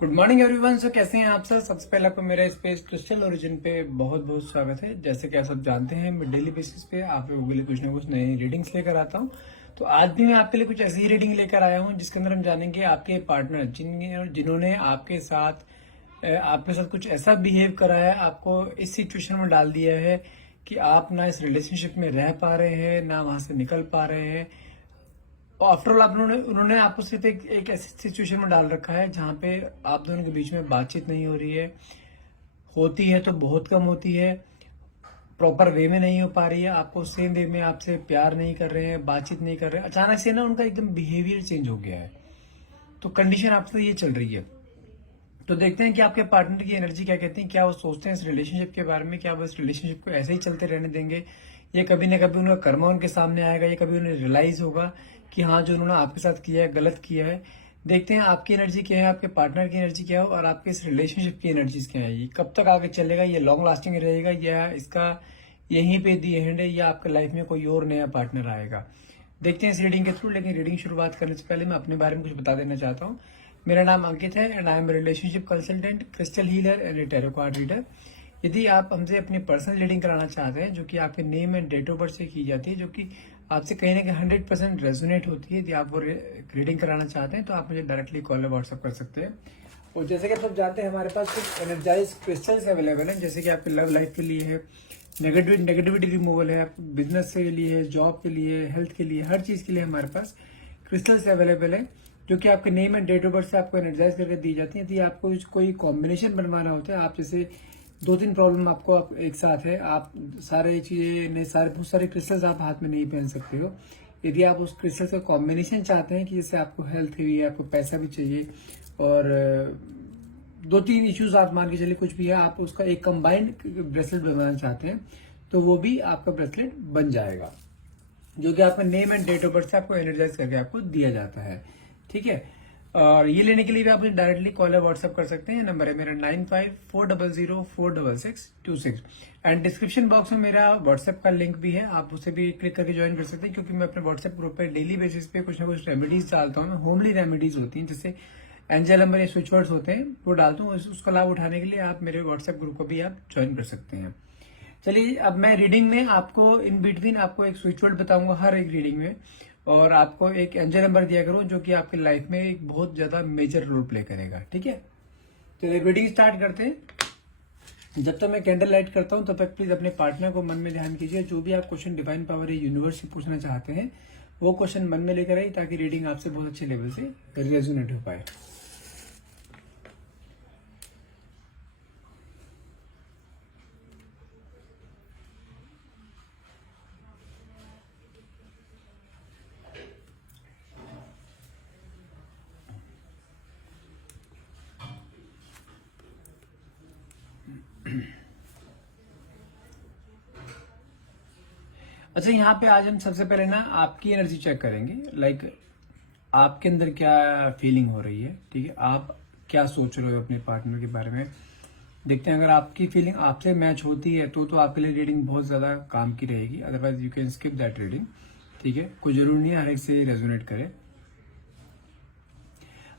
Good morning everyone. सो कैसे हैं आप सब। सबसे पहले आपको मेरे स्पेस क्रिस्टल ओरिजिन पे बहुत बहुत स्वागत है। जैसे कि आप सब जानते हैं, मैं डेली बेसिस पे आप लोगों के लिए कुछ ना कुछ नई रीडिंग्स लेकर आता हूं। तो आज भी मैं आपके लिए कुछ ऐसी ही रीडिंग लेकर आया हूं जिसके अंदर हम जानेंगे आपके पार्टनर जिन्होंने आपके साथ कुछ ऐसा बिहेव करा है, आपको इस सिचुएशन में डाल दिया है कि आप ना इस रिलेशनशिप में रह पा रहे हैं, ना वहां से निकल पा रहे हैं। आफ्टर ऑल उन्होंने आपको सिर्फ एक ऐसी सिचुएशन में डाल रखा है जहां पे आप दोनों के बीच में बातचीत नहीं हो रही है, होती है तो बहुत कम होती है, प्रॉपर वे में नहीं हो पा रही है, आपको सेम वे में आपसे प्यार नहीं कर रहे हैं, बातचीत नहीं कर रहे हैं। अचानक से ना उनका एकदम बिहेवियर चेंज हो गया है। तो कंडीशन आपसे ये चल रही है। तो देखते हैं कि आपके पार्टनर की एनर्जी क्या कहती है, क्या वो सोचते हैं इस रिलेशनशिप के बारे में, क्या वो इस रिलेशनशिप को ऐसे ही चलते रहने देंगे, ये कभी ना कभी उनका कर्मा उनके सामने आएगा, ये कभी उन्हें रियलाइज होगा कि हाँ, जो उन्होंने आपके साथ किया है गलत किया है। देखते हैं आपकी एनर्जी क्या है, आपके पार्टनर की एनर्जी क्या है और आपके इस रिलेशनशिप की एनर्जीज क्या है। ये कब तक आगे चलेगा, ये लॉन्ग लास्टिंग रहेगा या इसका यहीं पे दी एंड है, या आपके लाइफ में कोई और नया पार्टनर आएगा। देखते हैं इस रीडिंग के थ्रू। लेकिन रीडिंग शुरुआत करने से पहले मैं अपने बारे में कुछ बता देना चाहता हूँ। मेरा नाम अंकित है and I am relationship consultant, crystal healer and tarot card reader. यदि आप हमसे अपनी पर्सनल रीडिंग कराना चाहते हैं, जो कि आपके name and date of birth से की जाती है, जो कि आपसे कहीं ना कहीं 100% रेजोनेट होती है, यदि आप वो रीडिंग कराना चाहते हैं तो आप मुझे डायरेक्टली कॉल या व्हाट्सअप कर सकते हैं। और जैसे कि आप सब जानते हैं, हमारे पास कुछ एनर्जाइज क्रिस्टल्स अवेलेबल हैं, जैसे कि आपके लव लाइफ के लिए है, नेगेटिविटी रिमूवल है, बिजनेस के लिए है, जॉब के लिए, हेल्थ के लिए, हर चीज के लिए हमारे पास क्रिस्टल्स अवेलेबल है, जो कि आपके name and date of birth से आपको एनर्जाइज करके दी जाती है। यदि आपको कोई कॉम्बिनेशन बनवाना होता है, आप जैसे 2-3 प्रॉब्लम आपको एक साथ है, आप बहुत सारे क्रिस्टल्स आप हाथ में नहीं पहन सकते हो। यदि आप उस क्रिस्टल्स का कॉम्बिनेशन चाहते हैं कि जैसे आपको हेल्थ भी है, आपको पैसा भी चाहिए और 2-3 इश्यूज आप मान के चलिए कुछ भी है, आप उसका एक कंबाइंड ब्रेसलेट बनवाना चाहते हैं, तो वो भी आपका ब्रेसलेट बन जाएगा, जो कि आपका name and date of birth से आपको एनर्जाइज करके आपको दिया जाता है। ठीक है। और ये लेने के लिए भी आप मुझे डायरेक्टली कॉल या व्हाट्सअप कर सकते हैं। नंबर है मेरा 9540046626 एंड डिस्क्रिप्शन बॉक्स में मेरा व्हाट्सएप का लिंक भी है, आप उसे भी क्लिक करके ज्वाइन कर सकते हैं, क्योंकि मैं अपने व्हाट्सएप ग्रुप पे डेली बेसिस पे कुछ ना कुछ रेमेडीज डालता हूँ। होमली रेमेडीज होती हैं, जैसे एंजल नंबर या स्विच वर्ड्स होते हैं, वो डालता हूँ। उसका लाभ उठाने के लिए आप मेरे व्हाट्सएप ग्रुप को भी आप ज्वाइन कर सकते हैं। चलिए, अब मैं रीडिंग में आपको इन बिटवीन आपको एक स्विच वर्ड बताऊंगा हर एक रीडिंग में, और आपको एक एंजल नंबर दिया करो जो कि आपकी लाइफ में एक बहुत ज्यादा मेजर रोल प्ले करेगा। ठीक है, चलिए रीडिंग स्टार्ट करते हैं। जब तक मैं कैंडल लाइट करता हूं तब तक प्लीज अपने पार्टनर को मन में ध्यान कीजिए। जो भी आप क्वेश्चन डिवाइन पावर या यूनिवर्स से पूछना चाहते हैं, वो क्वेश्चन मन में लेकर आइए, ताकि रीडिंग आपसे बहुत अच्छे लेवल से रेजोनेट हो पाए। अच्छा, यहाँ पे आज हम सबसे पहले ना आपकी एनर्जी चेक करेंगे। लाइक आपके अंदर क्या फीलिंग हो रही है, ठीक है, आप क्या सोच रहे हो अपने पार्टनर के बारे में। देखते हैं, अगर आपकी फीलिंग आपसे मैच होती है तो आपके लिए रीडिंग बहुत ज्यादा काम की रहेगी, otherwise you can skip that reading. ठीक है, कोई जरूरी नहीं है हर एक से रेजोनेट करे।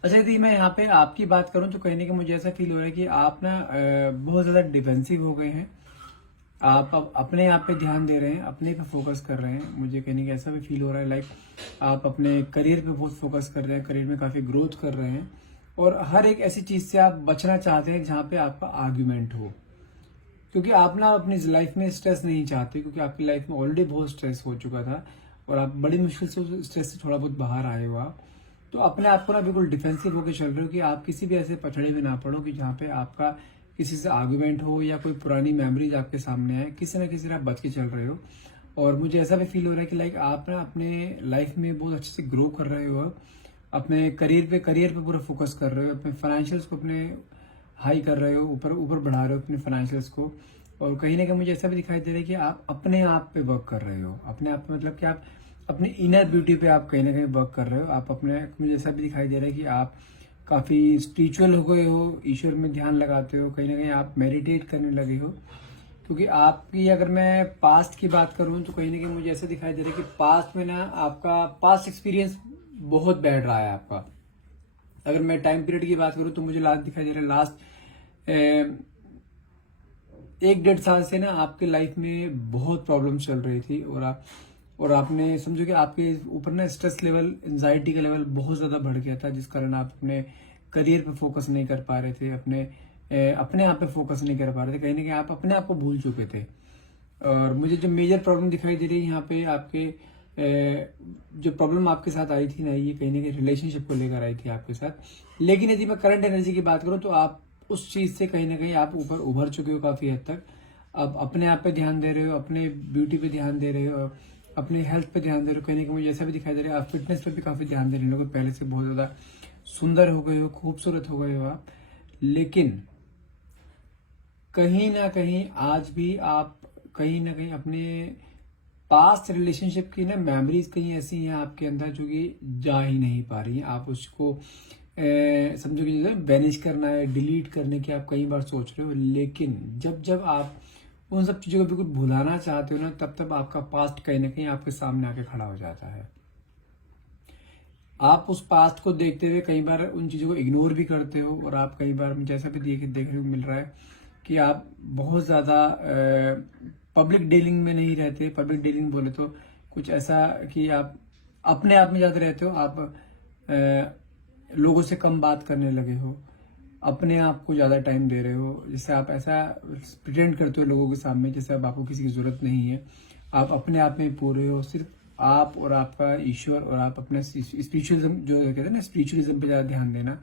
अच्छा, यदि मैं यहाँ पे आपकी बात करूं तो कहीं ना कहीं मुझे ऐसा फील हो रहा है कि आप ना बहुत ज्यादा डिफेंसिव हो गए हैं। आप अब अपने आप पे ध्यान दे रहे हैं, अपने पे फोकस कर रहे हैं। मुझे कहीं ना कहीं ऐसा भी फील हो रहा है, लाइक आप अपने करियर पे बहुत फोकस कर रहे हैं, करियर में काफी ग्रोथ कर रहे हैं, और हर एक ऐसी चीज से आप बचना चाहते हैं जहां पे आपका आर्ग्यूमेंट हो, क्योंकि आप ना अपनी लाइफ में स्ट्रेस नहीं चाहते, क्योंकि आपकी लाइफ में ऑलरेडी बहुत स्ट्रेस हो चुका था और आप बड़ी मुश्किल से उस स्ट्रेस से थोड़ा बहुत बाहर आए हो आप। तो अपने आप को ना बिल्कुल डिफेंसिव होकर चल रहे हो कि आप किसी भी ऐसे पछड़े में ना पड़ो कि जहाँ पे आपका किसी से आर्गुमेंट हो या कोई पुरानी मेमोरीज आपके सामने है, किसी ना किसी से आप बच के चल रहे हो। और मुझे ऐसा भी फील हो रहा है कि लाइक आप ना अपने लाइफ में बहुत अच्छे से ग्रो कर रहे हो, अपने करियर पे पूरा फोकस कर रहे हो, अपने फाइनेंशियल्स को अपने हाई कर रहे हो, ऊपर ऊपर बढ़ा रहे हो अपने फाइनेंशियल्स को। और कहीं ना कहीं मुझे ऐसा भी दिखाई दे रहा है कि आप अपने आप पे वर्क कर रहे हो, अपने आप पे मतलब कि आप अपने इनर ब्यूटी पे आप कहीं ना कहीं वर्क कर रहे हो। आप अपने, मुझे ऐसा भी दिखाई दे रहा है कि आप काफी स्पिरिचुअल हो गए हो, ईश्वर में ध्यान लगाते हो, कहीं ना कहीं आप मेडिटेट करने लगे हो। क्योंकि आपकी, अगर मैं पास्ट की बात करूं तो कहीं ना कहीं मुझे ऐसा दिखाई दे रहा है कि पास्ट में ना आपका पास्ट एक्सपीरियंस बहुत बैड रहा है आपका। अगर मैं टाइम पीरियड की बात करूं तो मुझे लास्ट दिखाई दे रहा है, लास्ट 1-1.5 साल से ना आपके लाइफ में बहुत प्रॉब्लम चल रही थी, और आपने समझो कि आपके ऊपर ना स्ट्रेस लेवल, एंजाइटी का लेवल बहुत ज्यादा बढ़ गया था, जिस कारण आप अपने करियर पे फोकस नहीं कर पा रहे थे, अपने आप पे फोकस नहीं कर पा रहे थे, कहीं ना कहीं आप अपने आप को भूल चुके थे। और मुझे जो मेजर प्रॉब्लम दिखाई दे रही है यहाँ पे आपके जो प्रॉब्लम आपके साथ आई थी ना, ये कहीं ना कहीं रिलेशनशिप को लेकर आई थी आपके साथ। लेकिन यदि मैं करंट एनर्जी की बात करूं तो आप उस चीज से कहीं ना कहीं आप ऊपर उभर चुके हो काफी हद तक। अब अपने आप पे ध्यान दे रहे हो, अपने ब्यूटी पे ध्यान दे रहे हो, अपने हेल्थ पे ध्यान दे रहे हो, कहीं ना कहीं मुझे ऐसा भी दिखाई दे रहा है आप फिटनेस पे भी काफी ध्यान दे रहे हो, पहले से बहुत ज्यादा सुंदर हो गए हो, खूबसूरत हो गए हो आप। लेकिन कहीं ना कहीं आज भी आप कहीं ना कहीं अपने पास्ट रिलेशनशिप की ना मेमोरीज कहीं ऐसी हैं आपके अंदर जो कि जा ही नहीं पा रही हैं। आप उसको समझो कि वैनिश करना है, डिलीट करने की आप कई बार सोच रहे हो, लेकिन जब जब आप उन सब चीजों को बिल्कुल भुलाना चाहते हो ना, तब तब आपका पास्ट कहीं ना कहीं आपके सामने आके खड़ा हो जाता है। आप उस पास्ट को देखते हुए कई बार उन चीजों को इग्नोर भी करते हो, और आप कई बार जैसा भी देखने को मिल रहा है कि आप बहुत ज्यादा पब्लिक डीलिंग में नहीं रहते। पब्लिक डीलिंग बोले तो कुछ ऐसा कि आप अपने आप में ज्यादा रहते हो, आप लोगों से कम बात करने लगे हो, अपने आप को ज्यादा टाइम दे रहे हो, जिससे आप ऐसा प्रिटेंड करते हो लोगों के सामने जैसे अब आपको किसी की जरूरत नहीं है। आप अपने आप में पूरे हो, सिर्फ आप और आपका ईश्वर, और आप अपने स्पिरिचुअलिज्म जो कहते हैं ना, स्पिरिचुअलिज्म पे ज्यादा ध्यान देना।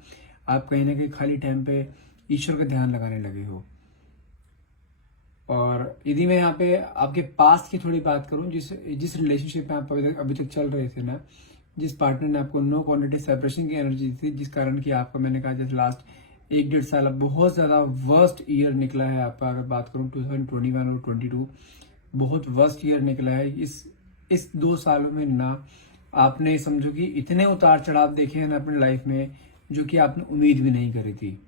आप कहीं ना कहीं खाली टाइम पे ईश्वर का ध्यान लगाने लगे हो। और यदि मैं यहाँ पे आपके पास्ट की थोड़ी बात करूं, जिस रिलेशनशिप में आप अभी तक चल रहे थे ना, जिस पार्टनर ने आपको नो क्वांटिटी सेपरेशन की एनर्जी दी थी, जिस कारण की आपका, मैंने कहा जैसे लास्ट 1-1.5 साल बहुत ज्यादा वर्स्ट ईयर निकला है आपका। अगर बात करूं 2021 और 22 बहुत वर्स्ट ईयर निकला है। इस 2 सालों में ना आपने समझो कि इतने उतार चढ़ाव देखे हैं ना अपने लाइफ में, जो कि आपने उम्मीद भी नहीं करी थी।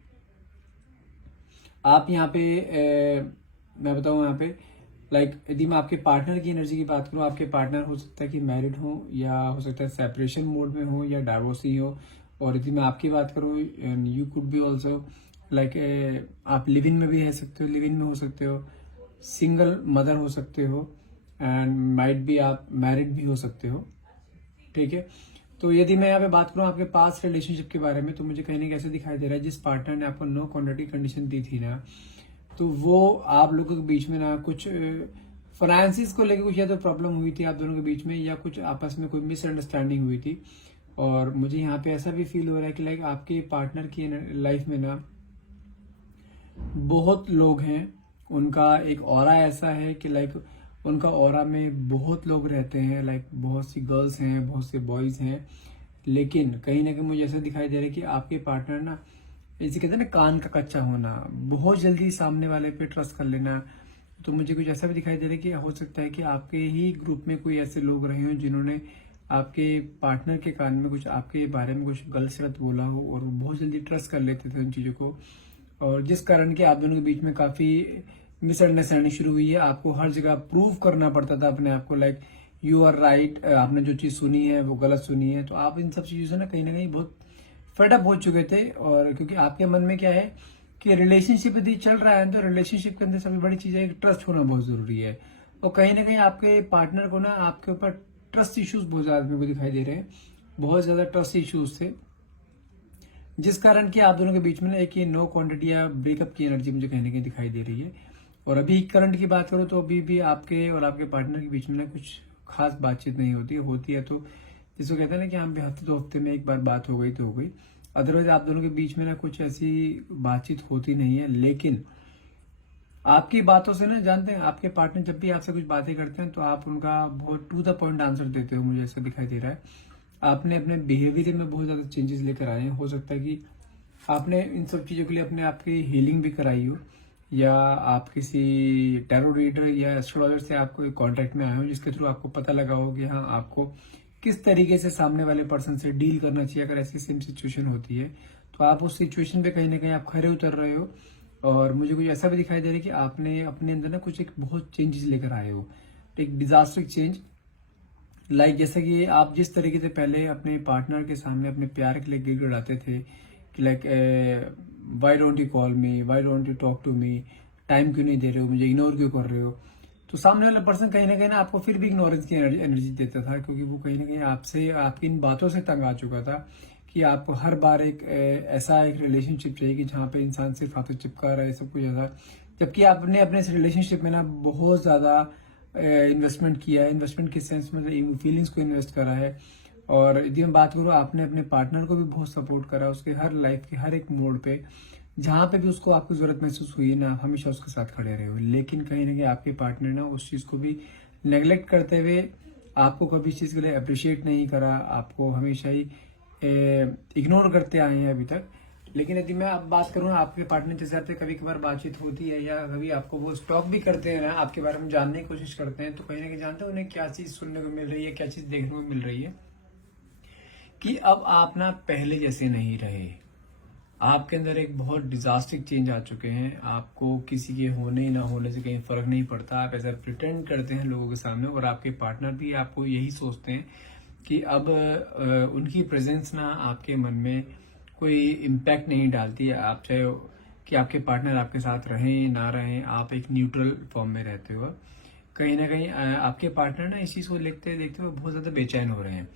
आप यहाँ पे मैं बताऊं यहाँ पे यदि मैं आपके पार्टनर की एनर्जी की बात करूं, आपके पार्टनर हो सकता है कि मैरिड हो, या हो सकता है सेपरेशन मोड में हो, या डाइवोर्सी हो। और यदि मैं आपकी बात करूं, यू कुड बी ऑल्सो आप लिव इन में भी रह सकते हो, लिव इन में हो सकते हो, सिंगल मदर हो सकते हो, एंड माइट भी आप मैरिड भी हो सकते हो। ठीक है, तो यदि मैं यहाँ पे बात करूं आपके पास्ट रिलेशनशिप के बारे में, तो मुझे कहीं ना कैसे दिखाई दे रहा है जिस पार्टनर ने आपको नो क्वांटिटी कंडीशन दी थी ना, तो वो आप लोगों के बीच में ना कुछ फाइनेंसिस को लेकर कुछ या तो प्रॉब्लम हुई थी आप दोनों के बीच में, या कुछ आपस में कोई मिसअंडरस्टैंडिंग हुई थी। और मुझे यहाँ पे ऐसा भी फील हो रहा है कि आपके पार्टनर की लाइफ में ना बहुत लोग हैं, उनका एक ऑरा ऐसा है कि उनका ऑरा में बहुत लोग रहते हैं, बहुत सी गर्ल्स हैं, बहुत से बॉयज हैं। लेकिन कहीं ना कहीं मुझे ऐसा दिखाई दे रहा है कि आपके पार्टनर ना, जैसे कहते हैं ना, कान का कच्चा होना, बहुत जल्दी सामने वाले पे ट्रस्ट कर लेना। तो मुझे कुछ ऐसा भी दिखाई दे रहा है कि हो सकता है कि आपके ही ग्रुप में कोई ऐसे लोग रहे हों जिन्होंने आपके पार्टनर के कान में कुछ आपके बारे में कुछ गलत सलत बोला हो, और वो बहुत जल्दी ट्रस्ट कर लेते थे उन चीजों को, और जिस कारण के आप दोनों के बीच में काफी मिसअंडरस्टैंडिंग शुरू हुई है। आपको हर जगह प्रूव करना पड़ता था अपने आप को, यू आर राइट, आपने जो चीज सुनी है वो गलत सुनी है। तो आप इन सब चीजों से ना कहीं बहुत फेडअप हो चुके थे। और क्योंकि आपके मन में क्या है कि रिलेशनशिप यदि चल रहा है, तो रिलेशनशिप के अंदर सबसे बड़ी चीज है कि ट्रस्ट होना बहुत जरूरी है। और कहीं ना कहीं आपके पार्टनर को ना आपके ऊपर ट्रस्ट इश्यूज बहुत ज्यादा मेरे को दिखाई दे रहे हैं, बहुत ज्यादा ट्रस्ट इश्यूज थे, जिस कारण कि आप दोनों के बीच में ना एक ये नो क्वांटिटी या ब्रेकअप की एनर्जी मुझे कहीं ना कहीं दिखाई दे रही है। और अभी करंट की बात करो तो अभी भी आपके और आपके पार्टनर के बीच में ना कुछ खास बातचीत नहीं होती है तो जिसको कहते हैं ना कि हम भी हफ्ते 2 हफ्ते में एक बार बात हो गई तो हो गई, अदरवाइज आप दोनों के बीच में ना कुछ ऐसी बातचीत होती नहीं है। लेकिन आपकी बातों से ना, जानते हैं, आपके पार्टनर जब भी आपसे कुछ बातें करते हैं तो आप उनका बहुत टू द पॉइंट आंसर देते हो, मुझे ऐसा दिखाई दे रहा है। आपने अपने बिहेवियर में बहुत ज्यादा चेंजेस लेकर आए हैं। हो सकता है कि आपने इन सब चीजों के लिए अपने आपकी हीलिंग भी कराई हो, या आप किसी टैरो रीडर या एस्ट्रोलॉजर से आपको कॉन्टेक्ट में आए हो, जिसके थ्रू आपको पता लगा हो कि हाँ, आपको किस तरीके से सामने वाले पर्सन से डील करना चाहिए अगर ऐसी सेम सिचुएशन होती है। तो आप उस सिचुएशन पे कहीं ना कहीं आप खरे उतर रहे हो। और मुझे कुछ ऐसा भी दिखाई दे रहा है कि आपने अपने अंदर ना कुछ एक बहुत चेंजेस लेकर आए हो, एक डिजास्टरिक चेंज, लाइक जैसे कि आप जिस तरीके से पहले अपने पार्टनर के सामने अपने प्यार के लिए गिड़गिड़ाते थे कि like why don't you call me, why don't you talk to me, time क्यों नहीं दे रहे हो, मुझे इग्नोर क्यों कर रहे हो, तो सामने वाला पर्सन कहीं ना कहीं ना आपको फिर भी इग्नोरेंस की एनर्जी देता था, क्योंकि वो कहीं ना कहीं आपसे आपकी इन बातों से तंग आ चुका था कि आपको हर बार एक ऐसा एक रिलेशनशिप चाहिए कि जहाँ पे इंसान सिर्फ आपसे चिपका रहे, सब कुछ ऐसा। जबकि आपने अपने इस रिलेशनशिप में ना बहुत ज़्यादा इन्वेस्टमेंट किया है, इन्वेस्टमेंट के सेंस में फीलिंग्स को इन्वेस्ट करा है। और यदि मैं बात करूँ, आपने अपने पार्टनर को भी बहुत सपोर्ट करा उसके हर लाइफ के हर एक मोड़ पे, जहाँ पे भी उसको आपको जरूरत महसूस हुई ना, आप हमेशा उसके साथ खड़े रहे हो। लेकिन कहीं ना कहीं आपके पार्टनर ना उस चीज़ को भी नेग्लेक्ट करते हुए आपको कभी इस चीज़ के लिए अप्रिशिएट नहीं करा, आपको हमेशा ही इग्नोर करते आए हैं अभी तक। लेकिन यदि मैं अब बात करूँ, आपके पार्टनर के साथ कभी कभार बातचीत होती है या कभी आपको वो स्टॉक भी करते हैं ना, आपके बारे में जानने की कोशिश करते हैं, तो कहीं ना कहीं जानते हैं उन्हें क्या चीज़ सुनने को मिल रही है, क्या चीज़ देखने को मिल रही है कि अब आप ना पहले जैसे नहीं रहे। आपके अंदर एक बहुत डिजास्टिक चेंज आ चुके हैं। आपको किसी के होने ना होने से कहीं फर्क नहीं पड़ता, आप ऐसा प्रिटेंड करते हैं लोगों के सामने, और आपके पार्टनर भी आपको यही सोचते हैं कि अब उनकी प्रेजेंस ना आपके मन में कोई इम्पैक्ट नहीं डालती है। आप चाहे कि आपके पार्टनर आपके साथ रहें ना रहें, आप एक न्यूट्रल फॉर्म में रहते हो। कहीं ना कहीं आपके पार्टनर ना इस चीज़ को देखते देखते हुए बहुत ज़्यादा बेचैन हो रहे हैं।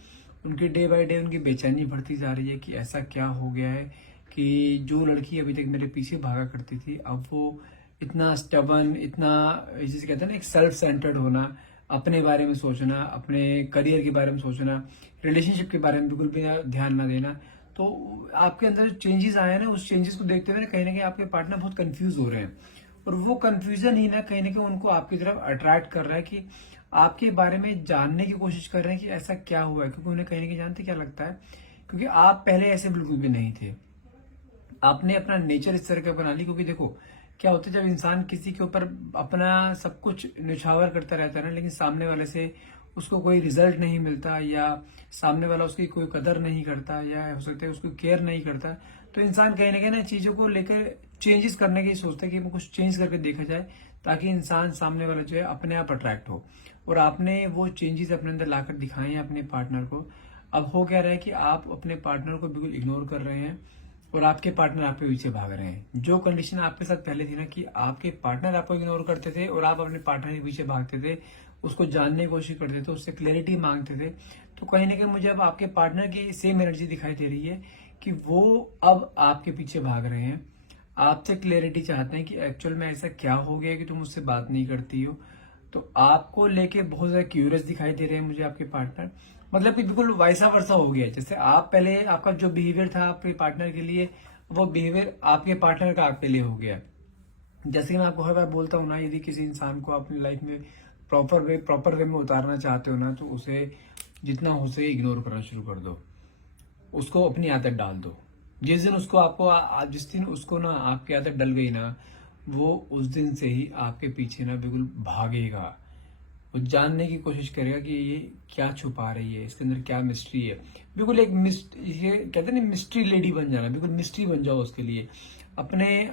उनकी डे बाय डे उनकी बेचैनी बढ़ती जा रही है कि ऐसा क्या हो गया है कि जो लड़की अभी तक मेरे पीछे भागा करती थी, अब वो इतना स्टबन, इतना जिसे कहते हैं ना एक सेल्फ सेंटर्ड होना, अपने बारे में सोचना, अपने करियर के बारे में सोचना, रिलेशनशिप के बारे में बिल्कुल भी ध्यान ना देना। तो आपके अंदर चेंजेस आए हैं ना, उस चेंजेस को देखते हुए कहीं ना कहीं आपके पार्टनर बहुत कंफ्यूज हो रहे हैं। और वो कंफ्यूजन ही ना कहीं उनको आपकी तरफ अट्रैक्ट कर रहा है कि आपके बारे में जानने की कोशिश कर रहे हैं कि ऐसा क्या हुआ है। क्योंकि उन्हें कहीं ना कहीं जानते क्या लगता है, क्योंकि आप पहले ऐसे बिल्कुल भी नहीं थे। आपने अपना नेचर इस तरह का बना ली। क्योंकि देखो क्या होता है, जब इंसान किसी के ऊपर अपना सब कुछ निछावर करता रहता है ना, लेकिन सामने वाले से उसको कोई रिजल्ट नहीं मिलता, या सामने वाला उसकी कोई कदर नहीं करता, या हो सकता है उसको केयर नहीं करता, तो इंसान कहीं ना कहीं ना चीजों को लेकर चेंजेस करने की सोचता है कि वो कुछ चेंज करके देखा जाए, ताकि इंसान सामने वाला जो है अपने आप अट्रैक्ट हो। और आपने वो चेंजेस अपने अंदर लाकर दिखाए हैं अपने पार्टनर को। अब हो क्या रहा है कि आप अपने पार्टनर को बिल्कुल इग्नोर कर रहे हैं और आपके पार्टनर आपके पीछे भाग रहे हैं। जो कंडीशन आपके साथ पहले थी ना कि आपके पार्टनर आपको इग्नोर करते थे और आप अपने पार्टनर के पीछे भागते थे, उसको जानने की कोशिश करते थे, उससे क्लैरिटी मांगते थे, तो कहीं ना कहीं मुझे अब आपके पार्टनर की सेम एनर्जी दिखाई दे रही है कि वो अब आपके पीछे भाग रहे हैं, आपसे क्लैरिटी चाहते हैं कि एक्चुअल में ऐसा क्या हो गया कि तुम मुझसे बात नहीं करती हो। तो आपको लेके बहुत ज्यादा क्यूरियस दिखाई दे रहे हैं मुझे आपके पार्टनर। मतलब कि बिल्कुल वैसा वर्सा हो गया, जैसे आप पहले आपका जो बिहेवियर था आपके पार्टनर के लिए, वो बिहेवियर आपके पार्टनर का आपके लिए हो गया। जैसे कि मैं आपको हर बार बोलता हूँ ना, यदि किसी इंसान को अपनी लाइफ में प्रॉपर वे में उतारना चाहते हो ना, तो उसे जितना हो सके इग्नोर करना शुरू कर दो, उसको अपनी आदत डाल दो। जिस दिन उसको जिस दिन उसको ना आपकी आदत डल गई ना, वो उस दिन से ही आपके पीछे ना बिल्कुल भागेगा। वो जानने की कोशिश करेगा कि ये क्या छुपा रही है, इसके अंदर क्या मिस्ट्री है। बिल्कुल एक ये कहते हैं ना मिस्ट्री लेडी बन जाना, बिल्कुल मिस्ट्री बन जाओ उसके लिए। अपने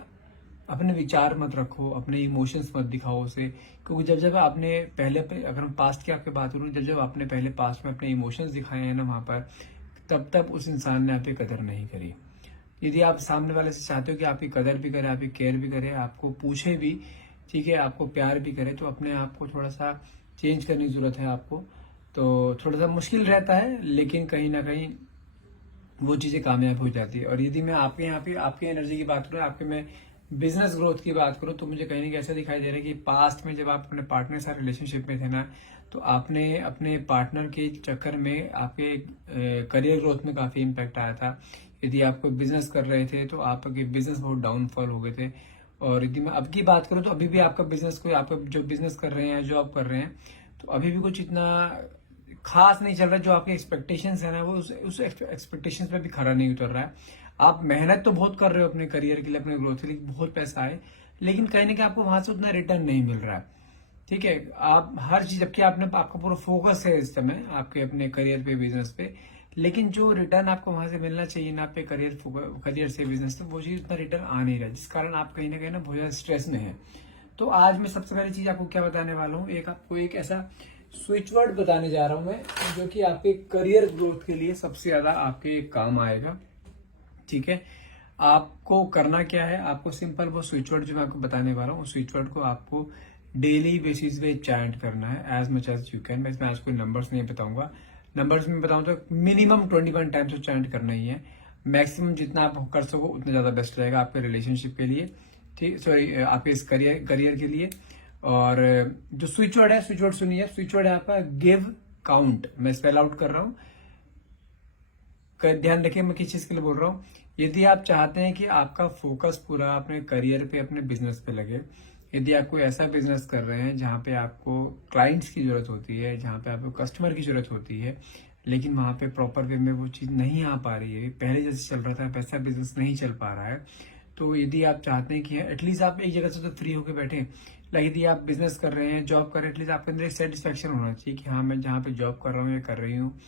अपने विचार मत रखो, अपने इमोशंस मत दिखाओ उसे। क्योंकि जब जब आपने पहले अगर हम पास्ट की आपकी बात करूँ, जब जब आपने पहले पास्ट में अपने इमोशंस दिखाए हैं ना वहां पर, तब तब उस इंसान ने आपकी कदर नहीं करी। यदि आप सामने वाले से चाहते हो कि आपकी कदर भी करे, आपकी केयर भी करे, आपको पूछे भी, ठीक है, आपको प्यार भी करे, तो अपने आप को थोड़ा सा चेंज करने की जरूरत है आपको। तो थोड़ा सा मुश्किल रहता है, लेकिन कहीं ना कहीं वो चीजें कामयाब हो जाती है। और यदि मैं आपके यहाँ पे आपकी एनर्जी की बात करूँ, आपके मैं बिजनेस ग्रोथ की बात करूँ, तो मुझे कहीं ना कहीं ऐसा दिखाई दे रहा है कि पास्ट में जब आप अपने पार्टनर के साथ रिलेशनशिप में थे ना, तो आपने अपने पार्टनर के चक्कर में आपके करियर ग्रोथ में काफी इम्पैक्ट आया था। यदि आप कोई बिजनेस कर रहे थे तो आपके बिजनेस बहुत डाउनफॉल हो गए थे। और यदि मैं अब की बात करूँ, तो अभी भी आपका बिजनेस कोई आप जो बिजनेस कर रहे हैं, जॉब कर रहे हैं, तो अभी भी कुछ इतना खास नहीं चल रहा। जो आपके एक्सपेक्टेशंस है ना, वो उस एक्सपेक्टेशंस पे भी खरा नहीं उतर रहा है। आप मेहनत तो बहुत कर रहे हो अपने करियर के लिए, अपने ग्रोथ के लिए, बहुत पैसा है, लेकिन कहीं ना कहीं आपको वहां से उतना रिटर्न नहीं मिल रहा है। ठीक है, आप हर चीज, जबकि आपका पूरा फोकस है इस समय आपके अपने करियर पे, बिजनेस पे, लेकिन जो रिटर्न आपको वहां से मिलना चाहिए ना आपके करियर से बिजनेस से, वो चीज उतना रिटर्न आ नहीं रहा, जिस कारण आप कहीं ना बहुत ज्यादा स्ट्रेस में है। तो आज मैं सबसे पहली चीज आपको क्या बताने वाला हूँ, एक आपको एक ऐसा स्विच वर्ड बताने जा रहा हूं मैं, जो कि आपके करियर ग्रोथ के लिए सबसे ज्यादा आपके काम आएगा। ठीक है, आपको करना क्या है, आपको सिंपल वो स्विच वर्ड जो मैं आपको बताने वाला हूँ, उस स्विच वर्ड को आपको डेली बेसिस पे चैंट करना है as much as you can. मैं इसमें आज कोई नंबर्स नहीं बताऊंगा, नंबर्स में बताऊं तो मिनिमम 21 टाइम्स तो चैंट करना ही है। मैक्सिमम जितना आप कर सको उतना ज्यादा बेस्ट रहेगा आपके रिलेशनशिप के लिए, ठीक, सॉरी आपके इस करियर के लिए। और जो स्विच वर्ड है, स्विच वर्ड सुनिए, स्विच वर्ड है आपका गिव काउंट। मैं स्पेल आउट कर रहा हूं, ध्यान रखिए मैं किस चीज के लिए बोल रहा हूँ। यदि आप चाहते हैं कि आपका फोकस पूरा अपने करियर पे, अपने बिजनेस पे लगे, यदि आप कोई ऐसा बिजनेस कर रहे हैं जहां पे आपको क्लाइंट्स की जरूरत होती है, जहां पे आपको कस्टमर की जरूरत होती है, लेकिन वहां पे प्रॉपर वे में वो चीज नहीं आ पा रही है, पहले जैसे चल रहा था वैसा बिजनेस नहीं चल पा रहा है, तो यदि आप चाहते हैं कि एटलीस्ट आप एक जगह से तो फ्री होकर बैठे, लाइक यदि आप बिजनेस कर रहे हैं, जॉब कर रहे हैं, एटलीस्ट आपके अंदर एक सेटिस्फेक्शन होना चाहिए कि हाँ मैं जहाँ पे जॉब कर रहा हूँ या कर रही हूँ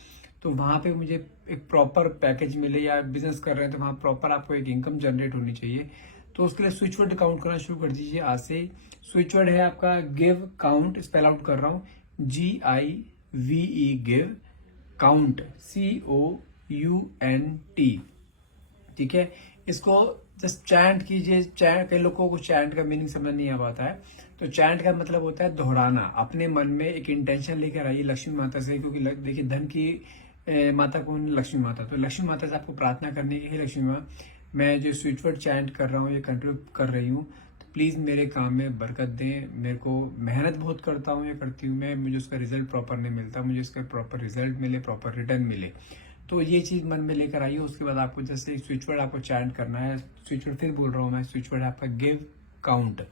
तो वहां पे मुझे एक प्रॉपर पैकेज मिले, या बिजनेस कर रहे हैं तो वहां प्रॉपर आपको एक इनकम जनरेट होनी चाहिए। तो उसके लिए स्विच वर्ड काउंट करना शुरू कर दीजिए आज से। स्विच वर्ड है आपका गिव काउंट, स्पेल आउट कर रहा हूं, GIVE गिव काउंट, COUNT। ठीक है, इसको जस्ट चैंट कीजिए। चैंट, कई लोगों को चैंट का मीनिंग समझ नहीं आ पाता है, तो चैंट का मतलब होता है दोहराना। अपने मन में एक इंटेंशन लेकर आइए लक्ष्मी माता से, क्योंकि देखिए धन की माता कौन, लक्ष्मी माता, तो लक्ष्मी माता से आपको प्रार्थना करनी है, लक्ष्मी माँ मैं जो स्विच वर्ड चैंट कर रहा हूँ, ये कंटिन्यू कर रही हूँ, तो प्लीज मेरे काम में बरकत दें। मेरे को मेहनत बहुत करता हूँ या करती हूँ मैं, मुझे उसका रिजल्ट प्रॉपर नहीं मिलता, मुझे उसका प्रॉपर रिजल्ट मिले, प्रॉपर रिटर्न मिले। तो ये चीज मन में लेकर आइए। उसके बाद आपको जैसे स्विच वर्ड आपको चैंट करना है, स्विच वर्ड फिर बोल रहा हूँ मैं, स्विच वर्ड आपका give count,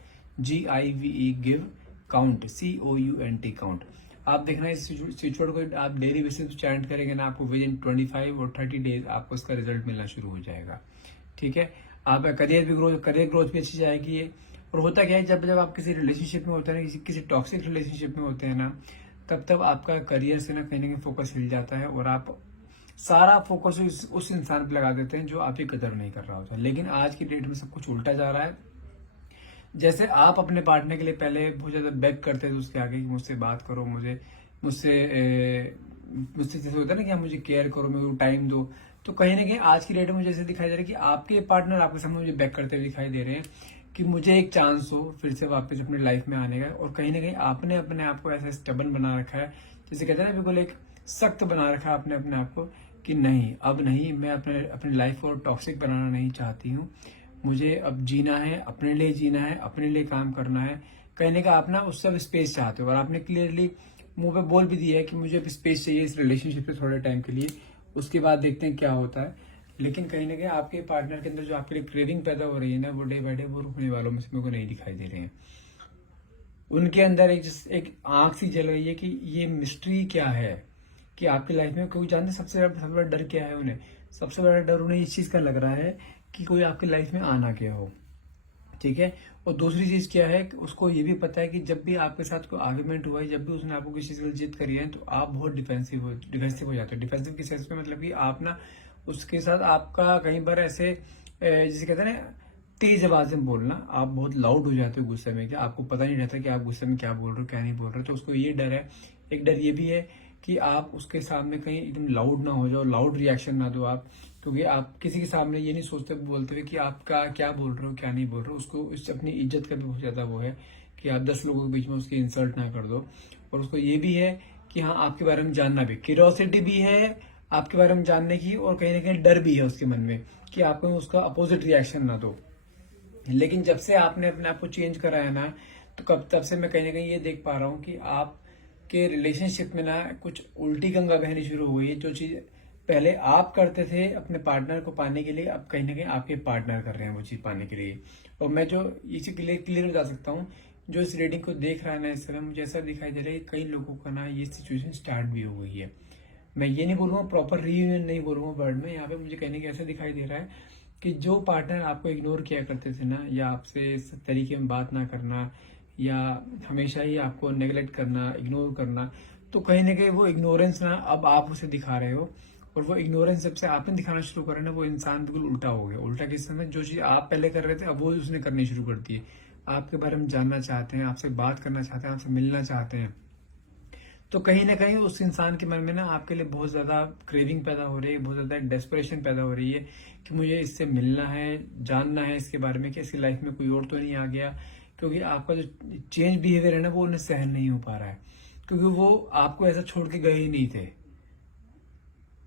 GIVE give count, COUNT count. आप देखना इस स्विच वर्ड को आप डेली बेसिस पे चैंट करेंगे ना, आपको विद इन 25 और 30 डेज आपको इसका रिजल्ट मिलना शुरू हो जाएगा। ठीक है, आप करियर ग्रोथ भी अच्छी जाएगी ये। और होता क्या है, जब जब आप किसी रिलेशनशिप में होते हैं ना, किसी टॉक्सिक रिलेशनशिप में होते हैं ना, तब आपका करियर से ना कहीं ना कहीं फोकस हिल जाता है और आप सारा फोकस उस इंसान पे लगा देते हैं जो आपकी कदर नहीं कर रहा होता। लेकिन आज की डेट में सब कुछ उल्टा जा रहा है। जैसे आप अपने पार्टनर के लिए पहले बहुत ज्यादा बेग करते थे उसके आगे कि मुझसे बात करो, मुझसे मुझसे जैसे होता है ना कि आप मुझे केयर करो, मेरे को टाइम दो, तो कहीं ना कहीं आज की डेट में मुझे ऐसे दिखाई दे रहा है कि आपके पार्टनर आपके सामने मुझे बैक करते हुए दिखाई दे रहे हैं कि मुझे एक चांस हो फिर से वापस अपनी लाइफ में आने का। और कहीं ना कहीं आपने अपने आप को ऐसा स्टबन बना रखा है, जैसे कहते हैं ना, बिल्कुल एक सख्त बना रखा है आपने अपने आप को कि नहीं, अब नहीं, मैं अपनी लाइफ को टॉक्सिक बनाना नहीं चाहती हूँ, मुझे अब जीना है, अपने लिए जीना है, अपने लिए काम करना है। कहने का आप ना उस सब स्पेस चाहते हो, और आपने क्लियरली मुंह पे बोल भी दिया है कि मुझे स्पेस चाहिए इस रिलेशनशिप से थोड़े टाइम के लिए, उसके बाद देखते हैं क्या होता है। लेकिन कहीं ना कहीं आपके पार्टनर के अंदर जो आपके लिए क्रेविंग पैदा हो रही है ना, वो डे बाय डे वो रुकने वालों में से मेरे को नहीं दिखाई दे रहे हैं। उनके अंदर एक आंख सी जल रही है कि ये मिस्ट्री क्या है कि आपकी लाइफ में कोई जानते, सबसे बड़ा डर क्या है उन्हें, सबसे बड़ा डर उन्हें इस चीज का लग रहा है कि कोई आपकी लाइफ में आना क्या हो। ठीक है, और दूसरी चीज क्या है, उसको ये भी पता है कि जब भी आपके साथ कोई आर्ग्यूमेंट हुआ है, जब भी उसने आपको किसी चीज की जिद करी है, तो आप बहुत डिफेंसिव हो जाते हो। डिफेंसिव किस सेंस में, मतलब कि आप ना उसके साथ आपका कई बार ऐसे जैसे कहते हैं ना तेज आवाज में बोलना, आप बहुत लाउड हो जाते हो गुस्से में, क्या आपको पता नहीं रहता कि आप गुस्से में क्या बोल रहे हो क्या नहीं बोल रहे हो। तो उसको ये डर है, एक डर ये भी है कि आप उसके सामने कहीं एकदम लाउड ना हो जाओ, लाउड रिएक्शन ना दो आप, क्योंकि आप किसी के सामने ये नहीं सोचते बोलते हुए कि आप क्या बोल रहे हो क्या नहीं बोल रहे हो। उसको अपनी इज्जत का भी बहुत ज्यादा वो है कि आप 10 लोगों के बीच में उसकी इंसल्ट ना कर दो। और उसको ये भी है कि हाँ, आपके बारे में जानना भी, क्यूरियोसिटी भी है आपके बारे में जानने की, और कहीं ना कहीं डर भी है उसके मन में कि आप कहीं उसका अपोजिट रिएक्शन ना दो। लेकिन जब से आपने अपने आप को चेंज करा है ना, तो तब से मैं कहीं ना कहीं ये देख पा रहा हूँ कि आप के रिलेशनशिप में ना कुछ उल्टी गंगा बहनी शुरू हो गई है। जो चीज पहले आप करते थे अपने पार्टनर को पाने के लिए, अब कहीं ना कहीं आपके पार्टनर कर रहे हैं वो चीज पाने के लिए। और मैं जो ये चीज क्लियर बता सकता हूँ, जो इस रीडिंग को देख रहा है ना, इस समय मुझे ऐसा दिखाई दे रहा है कि कई लोगों का ना ये सिचुएशन स्टार्ट भी हो गई है। मैं ये नहीं बोलूंगा, प्रॉपर रीयूनियन नहीं बोलूंगा वर्ड में, यहाँ पे मुझे कहने के ऐसा दिखाई दे रहा है कि जो पार्टनर आपको इग्नोर किया करते थे ना, या आपसे इस तरीके में बात ना करना, या हमेशा ही आपको नेगलेक्ट करना, इग्नोर करना, तो कहीं ना कहीं वो इग्नोरेंस ना अब आप उसे दिखा रहे हो। और वो इग्नोरेंस जब से आपने दिखाना शुरू करा ना, वो इंसान बिल्कुल उल्टा हो गया। उल्टा किस समय, जो चीज आप पहले कर रहे थे अब वो उसने करनी शुरू कर दी है। आपके बारे में जानना चाहते हैं, आपसे बात करना चाहते हैं, आपसे मिलना चाहते हैं। तो कहीं ना कहीं उस इंसान के मन में ना आपके लिए बहुत ज्यादा क्रेविंग पैदा हो रही है, बहुत ज्यादा डेस्परेशन पैदा हो रही है कि मुझे इससे मिलना है, जानना है इसके बारे में कि इसकी लाइफ में कोई और तो नहीं आ गया, क्योंकि आपका जो चेंज बिहेवियर है ना वो उन्हें सहन नहीं हो पा रहा है, क्योंकि वो आपको ऐसा छोड़ के गए ही नहीं थे।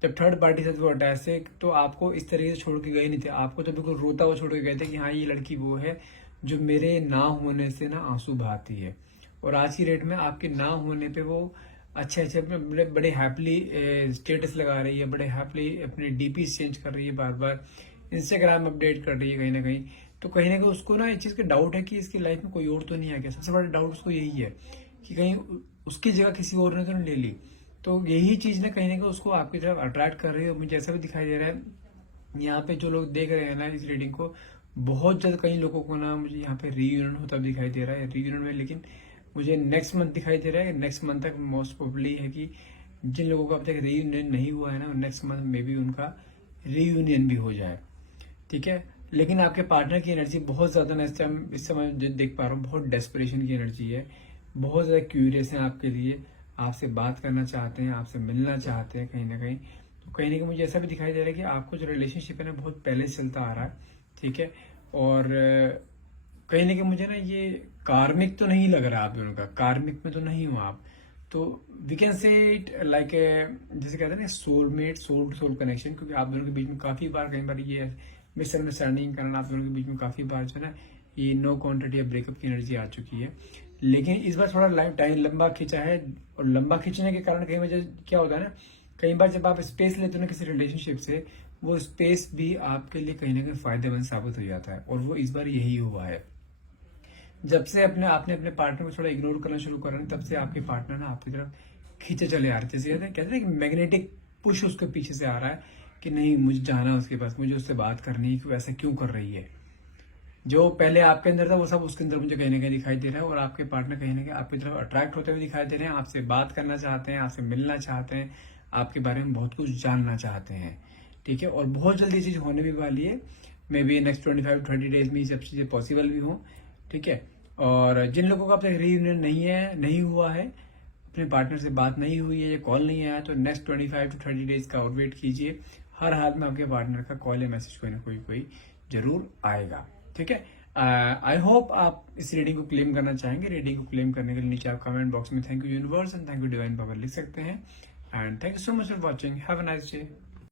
जब थर्ड पार्टी से वो अटैच थे तो आपको इस तरीके से छोड़ के गए नहीं थे, आपको तो बिल्कुल रोता हुआ छोड़ के गए थे कि हाँ ये लड़की वो है जो मेरे ना होने से ना आंसू बहाती है। और आज की डेट में आपके ना होने पे वो अच्छे अच्छे अपने बड़े हैप्पली स्टेटस लगा रही है, बड़े हैप्पली अपने डीपी चेंज कर रही है, बार बार इंस्टाग्राम अपडेट कर रही है कहीं ना कहीं। तो कहीं ना कहीं उसको ना इस चीज का डाउट है कि इसकी लाइफ में कोई और तो नहीं आ गया। सबसे बड़ा डाउट उसको यही है कि कहीं उसकी जगह किसी और ने तो नहीं ले ली। तो यही चीज ना कहीं उसको आपकी तरफ अट्रैक्ट कर रही है। मुझे ऐसा भी दिखाई दे रहा है यहाँ पे जो लोग देख रहे हैं ना इस रीडिंग को, बहुत जल्द कई लोगों को ना मुझे यहाँ पे रीयूनियन होता दिखाई दे रहा है, रीयूनियन में, लेकिन मुझे नेक्स्ट मंथ दिखाई दे रहा है। नेक्स्ट मंथ तक मोस्ट प्रोबेबली है कि जिन लोगों का अब तक रीयूनियन नहीं हुआ है ना, नेक्स्ट मंथ में भी उनका रीयूनियन भी हो जाए, ठीक है। लेकिन आपके पार्टनर की एनर्जी बहुत ज्यादा ना इस समय जो देख पा रहा हूँ, बहुत डेस्परेशन की एनर्जी है, बहुत ज्यादा क्यूरियस है आपके लिए, आपसे बात करना चाहते हैं, आपसे मिलना चाहते हैं कहीं ना कहीं। तो कहीं ना कहीं मुझे ऐसा भी दिखाई दे रहा है कि आपको जो रिलेशनशिप है ना बहुत पहले से चलता आ रहा है, ठीक है। और कहीं ना कहीं मुझे ना ये कार्मिक तो नहीं लग रहा आप दोनों का, कार्मिक में तो नहीं हो आप। तो we can say it like जैसे कहते हैं ना soulmate, soul to soul connection, क्योंकि आप दोनों के बीच में काफी बार कई बार ये मिसअंडरस्टैंडिंग करना, आप दोनों के बीच में काफी बार जो है ना ये नो कॉन्टेक्ट या ब्रेकअप की एनर्जी आ चुकी है। लेकिन इस बार थोड़ा टाइम लंबा खींचा है, और लंबा खींचने के कारण कई बार क्या होता है ना, कई बार जब आप स्पेस लेते हो ना किसी रिलेशनशिप से, वो स्पेस भी आपके लिए कहीं ना कहीं फायदेमंद साबित हो जाता है। और वो इस बार यही हुआ है। जब से आपने अपने पार्टनर को थोड़ा इग्नोर करना शुरू करा, तब से आपके पार्टनर ना आपकी तरफ खींचे चले आ रहे थे। जैसे कहते हैं कि मैग्नेटिक पुश उसके पीछे से आ रहा है कि नहीं मुझे जाना उसके पास, मुझे उससे बात करनी है कि वो ऐसा क्यों कर रही है। जो पहले आपके अंदर था वो सब उसके अंदर मुझे कहीं ना कहीं दिखाई दे रहा है। और आपके पार्टनर कहीं ना कहीं आपकी तरफ अट्रैक्ट होते हुए दिखाई दे रहे हैं, आपसे बात करना चाहते हैं, आपसे मिलना चाहते हैं, आपके बारे में बहुत कुछ जानना चाहते हैं, ठीक है। और बहुत जल्दी ये चीज होने भी वाली है, मे बी नेक्स्ट 25-30 डेज में ये सब चीजें पॉसिबल भी हो, ठीक है। और जिन लोगों का अब तक रीयूनियन नहीं हुआ है, अपने पार्टनर से बात नहीं हुई है या कॉल नहीं आया, तो नेक्स्ट 25-30 डेज का और वेट कीजिए। हर हाल में आपके पार्टनर का कॉल या मैसेज कोई ना कोई जरूर आएगा, ठीक है। आई होप आप इस रीडिंग को क्लेम करना चाहेंगे। रीडिंग को क्लेम करने के लिए नीचे आप कमेंट बॉक्स में thank you universe and thank you divine power लिख सकते हैं। And thank you so much for watching. Have a nice day.